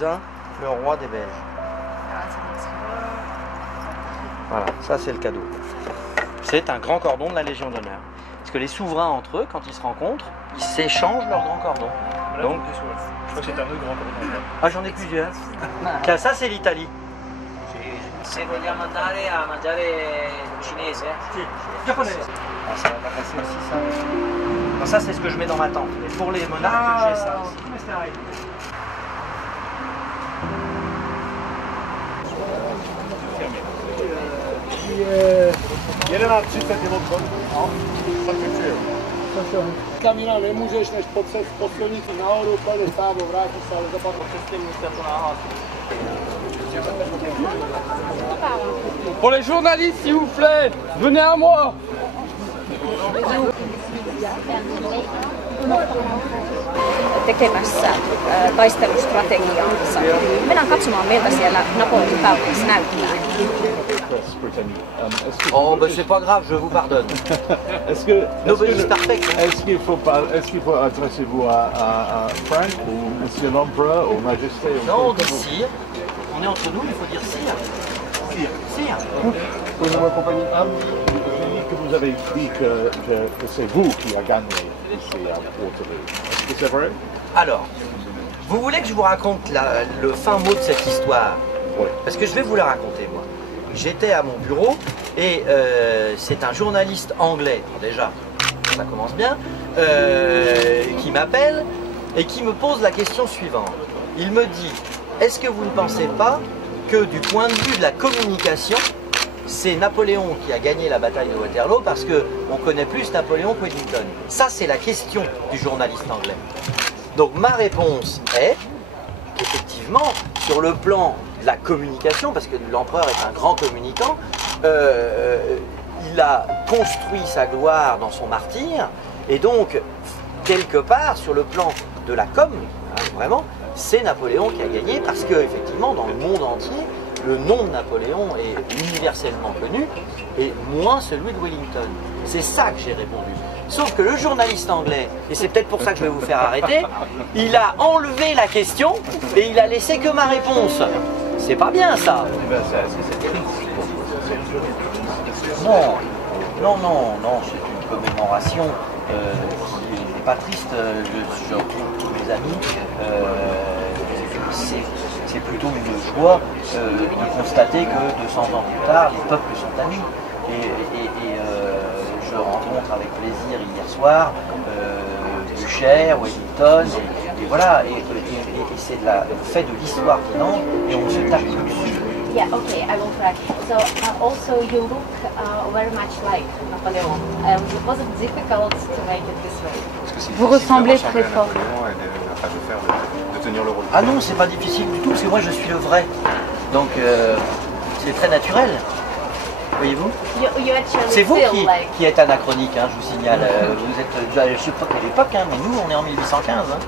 Le roi des Belges. Voilà, ça c'est le cadeau. C'est un grand cordon de la Légion d'honneur. Parce que les souverains entre eux, quand ils se rencontrent, ils s'échangent leur grand cordon. Donc, je crois que c'est un autre grand cordon. Ah, j'en ai plusieurs. Tiens, ça c'est l'Italie. Se vogliamo andare a mangiare cinese? Sì, japonais. Ah, ça va pas passer ici, ça. Non, ça c'est ce que je mets dans ma tente. Mais pour les monarques, j'ai ça. Jeden na 30 od Kamina, nemůžeš než po silnici nahoru, pojedeš tábo, vrátíš se, ale zapadlo přes se to nahásí. Pour les journalistes, s'il vous plaît, venez à moi. Tekemässä taistelustrategiaansa. Mennään katsomaan, miltä siellä Napoleonin päätös näyttää. Oh, ben c'est pas grave, je vous pardonne. Nobody's perfect. Est-ce qu'il faut adresser-vous à Frank ou Monsieur l'Empereur ou Majesté? Non, on dit sire. On est entre nous, il faut dire sire. Sire. Pouvez-vous m'accompagner? Que vous avez dit que c'est vous qui a gagné ici à Waterloo. Est-ce que c'est vrai? Alors, vous voulez que je vous raconte le fin mot de cette histoire? Oui. Parce que je vais vous la raconter, moi. J'étais à mon bureau et c'est un journaliste anglais, déjà, ça commence bien, qui m'appelle et qui me pose la question suivante. Il me dit, est-ce que vous ne pensez pas que du point de vue de la communication, c'est Napoléon qui a gagné la bataille de Waterloo parce qu'on connaît plus Napoléon que Wellington? Ça, c'est la question du journaliste anglais. Donc ma réponse est qu'effectivement, sur le plan de la communication, parce que l'empereur est un grand communicant, il a construit sa gloire dans son martyre, et donc, quelque part, sur le plan de la com, hein, vraiment, c'est Napoléon qui a gagné, parce qu'effectivement, dans le monde entier, le nom de Napoléon est universellement connu, et moins celui de Wellington. C'est ça que j'ai répondu. Sauf que le journaliste anglais, et c'est peut-être pour ça que je vais vous faire arrêter, il a enlevé la question et il a laissé que ma réponse. C'est pas bien ça. Non, non, non, non, c'est une commémoration qui n'est pas triste. Je retrouve tous mes amis. C'est plutôt une joie de constater que 200 ans plus tard, les peuples sont amis. Je rencontre avec plaisir hier soir Blücher, Wellington, et voilà, et c'est le fait de l'histoire qui entre, et on se tape dessus. Yeah, okay, I will try. So also you look very much like Napoleon. Was it difficult to make it this way? Vous ressemblez très fort. Ah non, c'est pas difficile du tout, parce que moi je suis le vrai. Donc c'est très naturel. Voyez-vous? C'est vous qui êtes anachronique, hein, je vous signale. Vous êtes, je ne sais pas quelle époque, hein, mais nous on est en 1815. Hein.